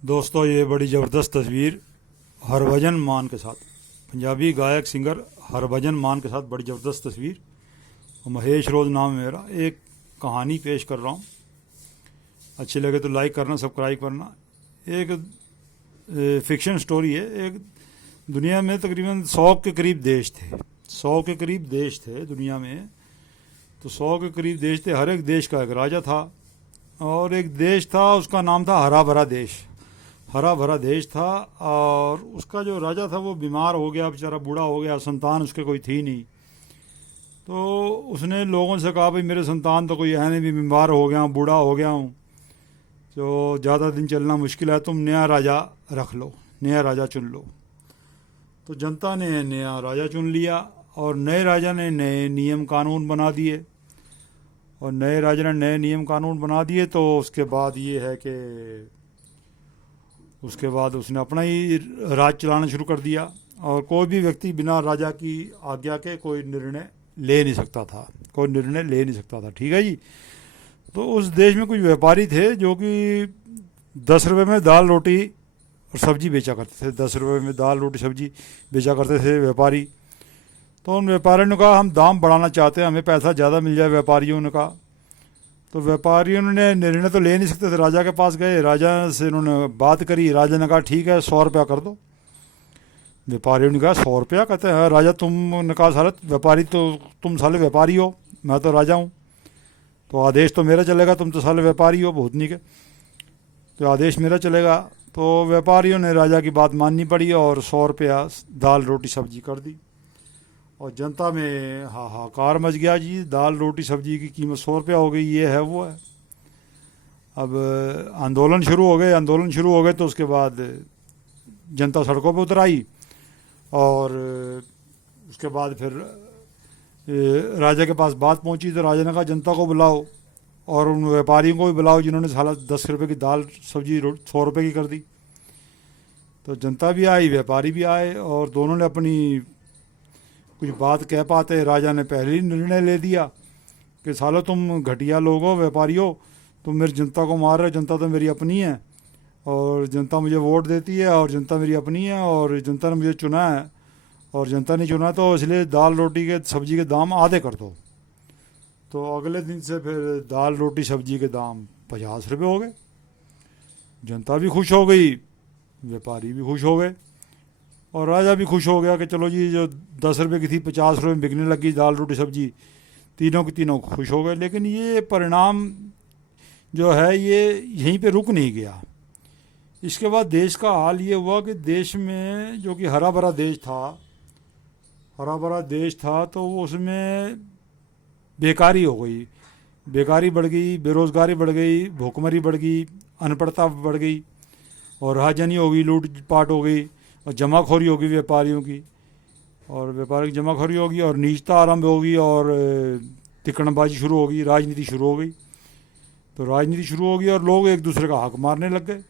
दोस्तों, ये बड़ी ज़बरदस्त तस्वीर हरभजन मान के साथ, पंजाबी गायक सिंगर हरभजन मान के साथ बड़ी ज़बरदस्त तस्वीर। महेश रोज़ नाम है मेरा। एक कहानी पेश कर रहा हूँ, अच्छी लगे तो लाइक करना, सब्सक्राइब करना। एक फिक्शन स्टोरी है। एक दुनिया में तकरीबन 100 के करीब देश थे। 100 के करीब देश थे दुनिया में। तो 100 के करीब देश थे। हर एक देश का एक राजा था, और एक देश था उसका नाम था हरा भरा देश। हरा भरा देश था, और उसका जो राजा था वो बीमार हो गया, बेचारा बूढ़ा हो गया, संतान उसके कोई थी नहीं। तो उसने लोगों से कहा, भाई मेरे संतान तो कोई है नहीं, भी बीमार हो गया हूँ, बूढ़ा हो गया हूँ, तो ज़्यादा दिन चलना मुश्किल है, तुम नया राजा रख लो, नया राजा चुन लो। तो जनता ने नया राजा चुन लिया, और नए राजा ने नए नियम कानून बना दिए। और नए राजा ने नए नियम कानून बना दिए। तो उसके बाद ये है कि उसके बाद उसने अपना ही राज चलाना शुरू कर दिया, और कोई भी व्यक्ति बिना राजा की आज्ञा के कोई निर्णय ले नहीं सकता था, कोई निर्णय ले नहीं सकता था। ठीक है जी। तो उस देश में कुछ व्यापारी थे जो कि 10 रुपये में दाल रोटी और सब्जी बेचा करते थे। 10 रुपये में दाल रोटी सब्जी बेचा करते थे व्यापारी। तो उन व्यापारियों ने कहा, हम दाम बढ़ाना चाहते हैं, हमें पैसा ज़्यादा मिल जाए। व्यापारियों ने कहा। तो व्यापारियों ने निर्णय तो ले नहीं सकते थे, राजा के पास गए, राजा से उन्होंने बात करी। राजा ने कहा, ठीक है 100 रुपया कर दो। व्यापारियों ने कहा, 100 रुपया? कहते हैं राजा, तुमने कहा साले व्यापारी, तो तुम साले व्यापारी हो, मैं तो राजा हूँ, तो आदेश तो मेरा चलेगा, तुम तो साले व्यापारी हो भूतनी के, तो आदेश मेरा चलेगा। तो व्यापारियों ने राजा की बात माननी पड़ी, और 100 रुपया दाल रोटी सब्जी कर दी। और जनता में हाहाकार मच गया जी, दाल रोटी सब्जी की कीमत 100 रुपया हो गई, ये है वो है। अब आंदोलन शुरू हो गए। आंदोलन शुरू हो गए तो उसके बाद जनता सड़कों पर उतर आई, और उसके बाद फिर राजा के पास बात पहुंची। तो राजा ने कहा, जनता को बुलाओ, और उन व्यापारियों को भी बुलाओ जिन्होंने साला 10 रुपये की दाल सब्जी 100 रुपये की कर दी। तो जनता भी आई, व्यापारी भी आए, और दोनों ने अपनी कुछ बात कह पाते। राजा ने पहले ही निर्णय ले दिया कि सालो तुम घटिया लोग हो, व्यापारी हो, तुम मेरी जनता को मार रहे हो। जनता तो मेरी अपनी है, और जनता मुझे वोट देती है, और जनता मेरी अपनी है, और जनता ने मुझे चुना है, और जनता ने चुना, तो इसलिए दाल रोटी के सब्जी के दाम आधे कर दो। तो अगले दिन से फिर दाल रोटी सब्जी के दाम 50 रुपये हो गए। जनता भी खुश हो गई, व्यापारी भी खुश हो गए, और राजा भी खुश हो गया कि चलो जी, जो 10 रुपये की थी 50 रुपये में बिकने लगी दाल रोटी सब्जी, तीनों के तीनों खुश हो गए। लेकिन ये परिणाम जो है ये यहीं पे रुक नहीं गया। इसके बाद देश का हाल ये हुआ कि देश में जो कि हरा भरा देश था, हरा भरा देश था, तो उसमें बेकारी हो गई, बेकारी बढ़ गई, बेरोज़गारी बढ़ गई, भूखमरी बढ़ गई, अनपढ़ता बढ़ गई, और राहजनी हो गई, लूट पाट हो गई, और जमाखोरी होगी व्यापारियों की, और व्यापारी की जमाखोरी होगी, और नीचता आरंभ होगी, और तिकड़मबाजी शुरू होगी, राजनीति शुरू हो गई। तो राजनीति शुरू होगी, और लोग एक दूसरे का हक मारने लग गए।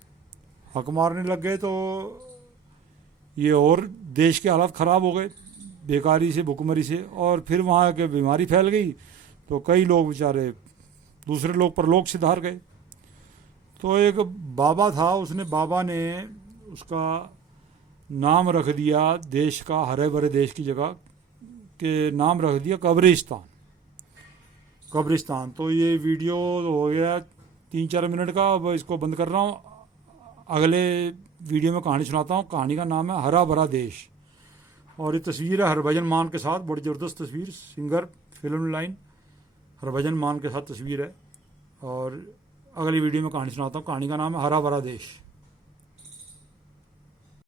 हक मारने लग गए तो ये और देश के हालात ख़राब हो गए, बेकारी से, भुखमरी से। और फिर वहाँ के बीमारी फैल गई, तो कई लोग बेचारे दूसरे लोग परलोक सिधार गए। तो एक बाबा था, बाबा ने उसका नाम रख दिया देश का, हरे भरे देश की जगह के नाम रख दिया कब्रिस्तान। कब्रिस्तान। तो ये वीडियो हो गया 3-4 मिनट का, अब इसको बंद कर रहा हूँ। अगले वीडियो में कहानी सुनाता हूँ। कहानी का नाम है हरा भरा देश, और ये तस्वीर है हरभजन मान के साथ, बड़ी ज़बरदस्त तस्वीर, सिंगर, फिल्म लाइन, हरभजन मान के साथ तस्वीर है। और अगली वीडियो में कहानी सुनाता हूँ। कहानी का नाम है हरा भरा देश।